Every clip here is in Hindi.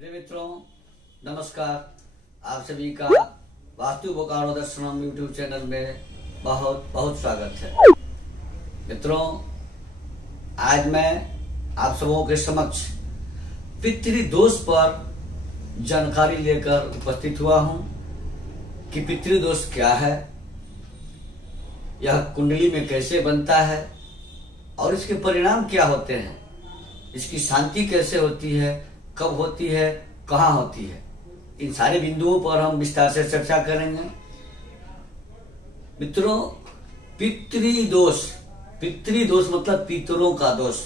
प्रिय मित्रों, नमस्कार। आप सभी का वास्तु बोकारो दर्शनम यूट्यूब चैनल में बहुत बहुत स्वागत है। मित्रों, आज मैं आप सबों के समक्ष पितृदोष पर जानकारी लेकर उपस्थित हुआ हूं कि पितृदोष क्या है, यह कुंडली में कैसे बनता है और इसके परिणाम क्या होते हैं, इसकी शांति कैसे होती है, कब होती है, कहाँ होती है। इन सारे बिंदुओं पर हम विस्तार से चर्चा करेंगे। मित्रों, पितृदोष मतलब पितरों का दोष,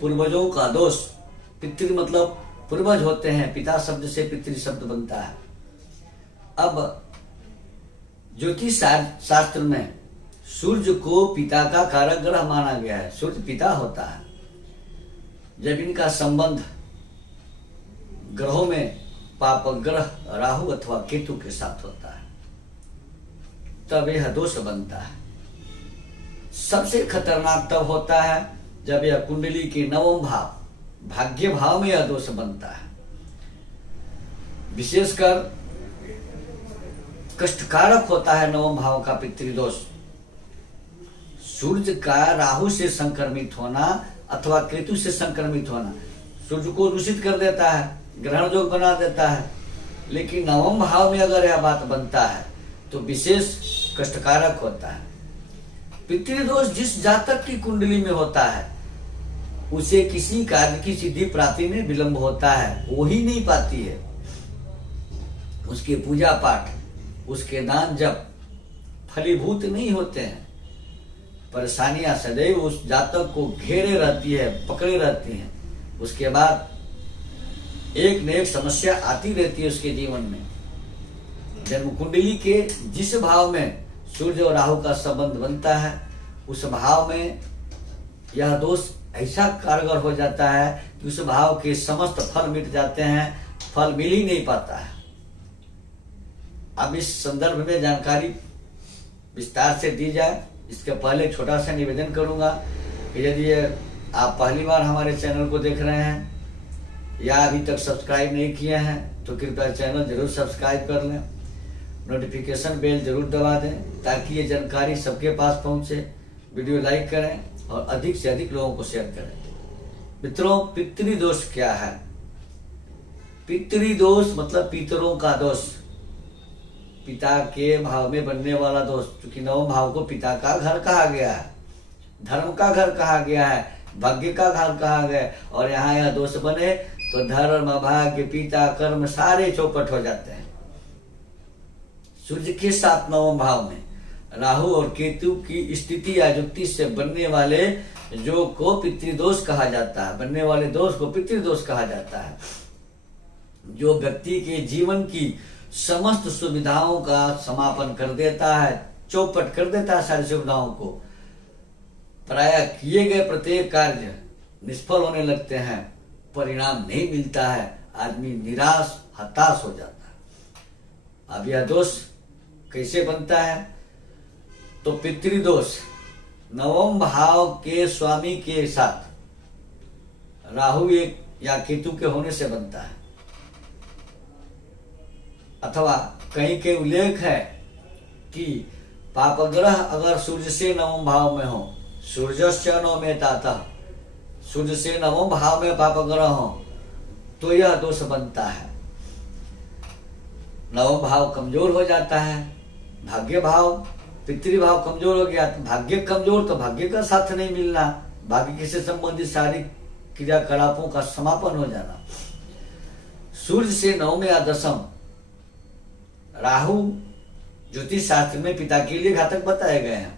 पूर्वजों का दोष। पितृ मतलब पूर्वज होते हैं, पिता शब्द से पितृ शब्द बनता है। अब ज्योतिष शास्त्र में सूर्य को पिता का कारक ग्रह माना गया है। सूर्य पिता होता है। जब इनका संबंध ग्रहों में पाप ग्रह राहु अथवा केतु के साथ होता है, तब यह दोष बनता है। सबसे खतरनाक तब होता है जब यह कुंडली के नवम भाव, भाग्य भाव में यह दोष बनता है। विशेषकर कष्टकारक होता है नवम भाव का पितृदोष। सूर्य का राहु से संक्रमित होना अथवा केतु से संक्रमित होना सूर्य को दूषित कर देता है, ग्रहण योग बना देता है। लेकिन नवम भाव में अगर यह बात बनता है तो विशेष कष्टकारक होता है। पितृदोष जिस जातक की कुंडली में होता है उसे किसी कार्य की सिद्धि प्राप्ति में विलंब होता है, हो ही नहीं पाती है। उसके पूजा पाठ, उसके दान जप फलीभूत नहीं होते हैं। परेशानियां सदैव उस जातक को घेरे रहती है, पकड़े रहती हैं। उसके बाद एक न एक समस्या आती रहती है उसके जीवन में। जन्म कुंडली के जिस भाव में सूर्य और राहु का संबंध बनता है उस भाव में यह दोष ऐसा कारगर हो जाता है कि उस भाव के समस्त फल मिट जाते हैं, फल मिल ही नहीं पाता है। अब इस संदर्भ में जानकारी विस्तार से दी जाए, इसके पहले छोटा सा निवेदन करूंगा कि यदि आप पहली बार हमारे चैनल को देख रहे हैं या अभी तक सब्सक्राइब नहीं किए हैं तो कृपया चैनल जरूर सब्सक्राइब कर लें, नोटिफिकेशन बेल जरूर दबा दें ताकि ये जानकारी सबके पास पहुंचे। वीडियो लाइक करें और अधिक से अधिक लोगों को शेयर करें। मित्रों, पितृदोष क्या है? पितृदोष मतलब पितरों का दोष, पिता के भाव में बनने वाला दोष। क्योंकि नवम भाव को पिता का घर कहा गया है, धर्म का घर कहा गया है, भाग्य का घर कहा गया। और यहाँ यह दोष बने तो धर्म, भाग्य, पिता, कर्म सारे चौपट हो जाते हैं। सूर्य के साथ नवम भाव में राहु और केतु की स्थिति या युक्ति से बनने वाले जो को पितृदोष कहा जाता है, बनने वाले दोष को पितृदोष कहा जाता है। जो व्यक्ति के जीवन की समस्त सुविधाओं का समापन कर देता है, चौपट कर देता है सारी सुविधाओं को। प्रायः किए गए प्रत्येक कार्य निष्फल होने लगते हैं, परिणाम नहीं मिलता है, आदमी निराश हताश हो जाता है। अब यह दोष कैसे बनता है? तो पितृदोष नवम भाव के स्वामी के साथ राहु एक या केतु के होने से बनता है। अथवा कहीं के उल्लेख है कि पापग्रह अगर सूर्य से नवम भाव में हो, सूर्यस्य नवमे तातः, सूर्य से नवम भाव में पापग्रह हो तो यह दोष बनता है। नवम भाव कमजोर हो जाता है, भाग्य भाव, पितृभाव कमजोर हो गया तो भाग्य कमजोर, तो भाग्य का साथ नहीं मिलना, भाग्य से संबंधित सारी क्रियाकलापों का समापन हो जाना। सूर्य से नवम या दशम राहु ज्योतिष शास्त्र में पिता के लिए घातक बताए गए हैं।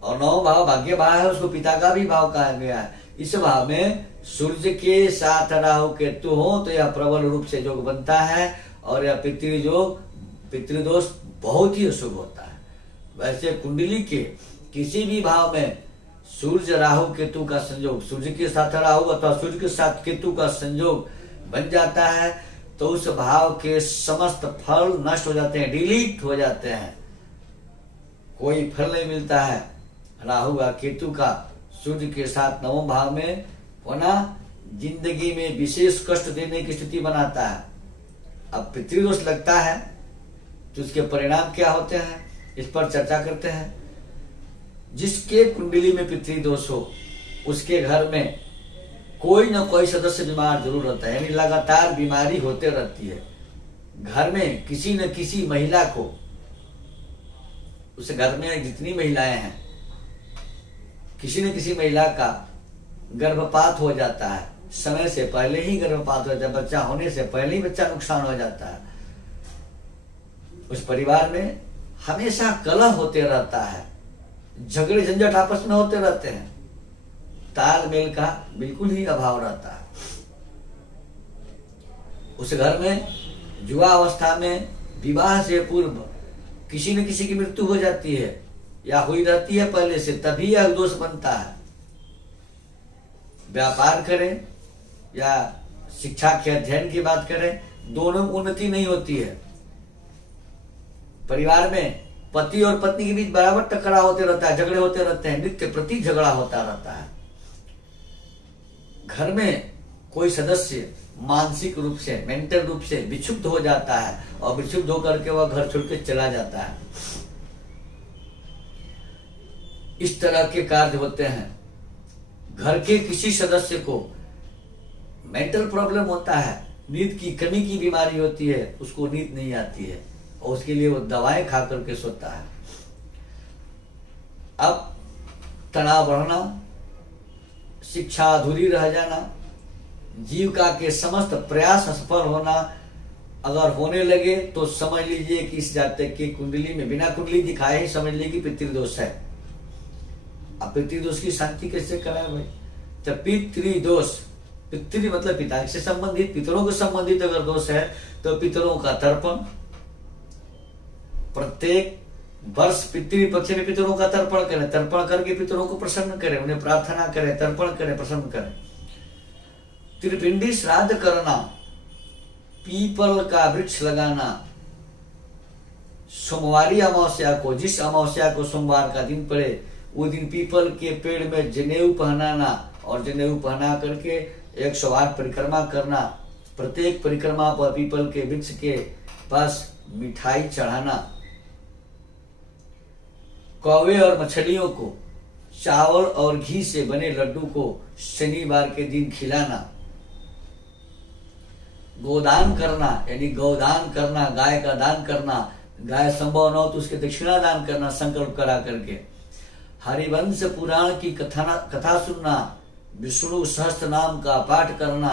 और नवम भाव भाग्य भाव है, उसको पिता का भी भाव कहा गया है। इस भाव में सूर्य के साथ राहु केतु हो तो यह प्रबल रूप से योग बनता है और यह पितृदोष बहुत ही अशुभ होता है। वैसे कुंडली के किसी भी भाव में सूर्य राहु केतु का संयोग, सूर्य के साथ राहु अथवा सूर्य के साथ केतु का संयोग बन जाता है तो उस भाव के समस्त फल नष्ट हो जाते हैं, डिलीट हो जाते हैं, कोई फल नहीं मिलता है। राहु या केतु का सूर्य के साथ नवम भाव में होना जिंदगी में विशेष कष्ट देने की स्थिति बनाता है। अब पितृदोष लगता है तो उसके परिणाम क्या होते हैं, इस पर चर्चा करते हैं। जिसके कुंडली में पितृदोष हो उसके घर में कोई न कोई सदस्य बीमार जरूर रहता है, यानी लगातार बीमारी होते रहती है। घर में किसी न किसी महिला को, उस घर में जितनी महिलाएं हैं, किसी न किसी महिला का गर्भपात हो जाता है, समय से पहले ही गर्भपात हो जाता है, बच्चा होने से पहले ही बच्चा नुकसान हो जाता है। उस परिवार में हमेशा कलह होते रहता है, झगड़े झंझट आपस में होते रहते हैं, तालमेल का बिल्कुल ही अभाव रहता है। उस घर में युवा अवस्था में विवाह से पूर्व किसी न किसी की मृत्यु हो जाती है या हुई रहती है पहले से, तभी यह दोष बनता है। व्यापार करें या शिक्षा के अध्ययन की बात करें, दोनों में उन्नति नहीं होती है। परिवार में पति और पत्नी के बीच बराबर टकराव होते रहता है, झगड़े होते रहते हैं, नित्य प्रति झगड़ा होता रहता है। घर में कोई सदस्य मानसिक रूप से, मेंटल रूप से विक्षुब्ध हो जाता है और विक्षुब्ध होकर के वह घर छोड़ के चला जाता है। इस तरह के कार्य होते हैं। घर के किसी सदस्य को मेंटल प्रॉब्लम होता है, नींद की कमी की बीमारी होती है, उसको नींद नहीं आती है और उसके लिए वो दवाएं खा करके सोता है। अब तनाव बढ़ना, शिक्षा अधूरी रह जाना, जीविका के समस्त प्रयास असफल होना अगर होने लगे तो समझ लीजिए कि इस जातक की कुंडली में बिना कुंडली दिखाए ही समझ लीजिए कि पितृदोष है। अब पितृदोष की शांति कैसे कराए भाई? तो पितृदोष, पितृ मतलब पिता से संबंधित, पितरों को संबंधित अगर दोष है तो पितरों का तर्पण, प्रत्येक वर्ष पितृपक्ष में पितरों का तर्पण करें, तर्पण करके पितरों को प्रसन्न करें, उन्हें प्रार्थना करें, तर्पण करें, प्रसन्न करें। त्रिपिंडी श्राद्ध करना, पीपल का वृक्ष लगाना, सोमवारी अमावस्या को, जिस अमावस्या को सोमवार का दिन पड़े वो दिन पीपल के पेड़ में जनेऊ पहनाना और जनेऊ पहना करके 108 परिक्रमा करना। प्रत्येक परिक्रमा पर पीपल के वृक्ष के पास मिठाई चढ़ाना। कौवे और मछलियों को चावल और घी से बने लड्डू को शनिवार के दिन खिलाना। गोदान करना, यानी गौदान करना, गाय का दान करना, गाय संभव न हो तो उसके दक्षिणा दान करना संकल्प करा करके। हरिवंश पुराण की कथा सुनना, विष्णु सहस्त्र नाम का पाठ करना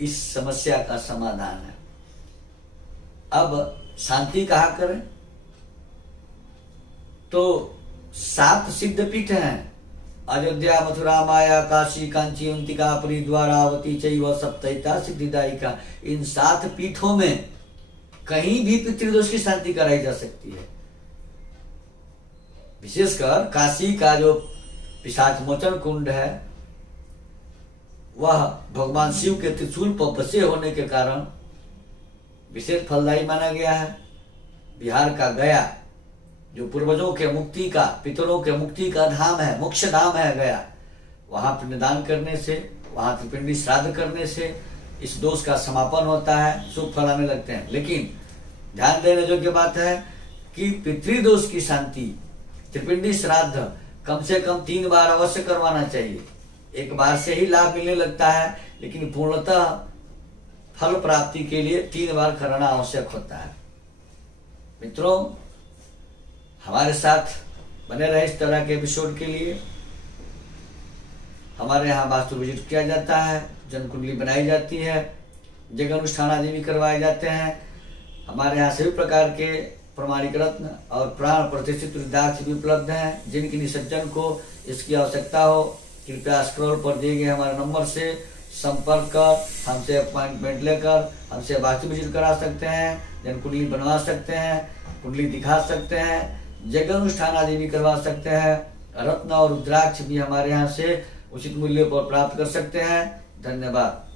इस समस्या का समाधान है। अब शांति कहा करें तो 7 सिद्धपीठ हैं, अयोध्या, मथुरा, माया, काशी, कांची, अंतिका, परिद्वारावती चैव सप्तैता सिद्धिदायिका। इन 7 पीठों में कहीं भी पितृदोष की शांति कराई जा सकती है। विशेषकर काशी का जो पिशाच मोचन कुंड है वह भगवान शिव के त्रिशूल पर बसे होने के कारण विशेष फलदायी माना गया है। बिहार का गया जो पूर्वजों के मुक्ति का, पितरों के मुक्ति का धाम है, मोक्ष धाम है गया, वहां पिंडदान करने से, वहां त्रिपिंडी श्राद्ध करने से इस दोष का समापन होता है, सुख फल आने लगते हैं। लेकिन ध्यान देने योग्य बात है कि पितृदोष की शांति, त्रिपिंडी श्राद्ध कम से कम 3 बार अवश्य करवाना चाहिए। एक बार से ही लाभ मिलने लगता है, लेकिन पूर्णतः फल प्राप्ति के लिए 3 बार करना आवश्यक होता है। मित्रों, हमारे साथ बने रहे इस तरह के एपिसोड के लिए। हमारे यहाँ वास्तु विजिट किया जाता है, जन्म कुंडली बनाई जाती है, जगह अनुष्ठान आदि भी करवाए जाते हैं। हमारे यहाँ सभी प्रकार के प्रमाणिक रत्न और प्राण प्रतिष्ठित रुद्राक्ष भी उपलब्ध हैं। जिनकी निसज्जन को इसकी आवश्यकता हो कृपया स्क्रॉल पर दिए गए हमारे नंबर से संपर्क कर हमसे अपॉइंटमेंट लेकर हमसे वास्तु विजिट करा सकते हैं, जन्म कुंडली बनवा सकते हैं, कुंडली दिखा सकते हैं, जगह अनुष्ठान आदि भी करवा सकते हैं। रत्न और रुद्राक्ष भी हमारे यहाँ से उचित मूल्य पर प्राप्त कर सकते हैं। धन्यवाद।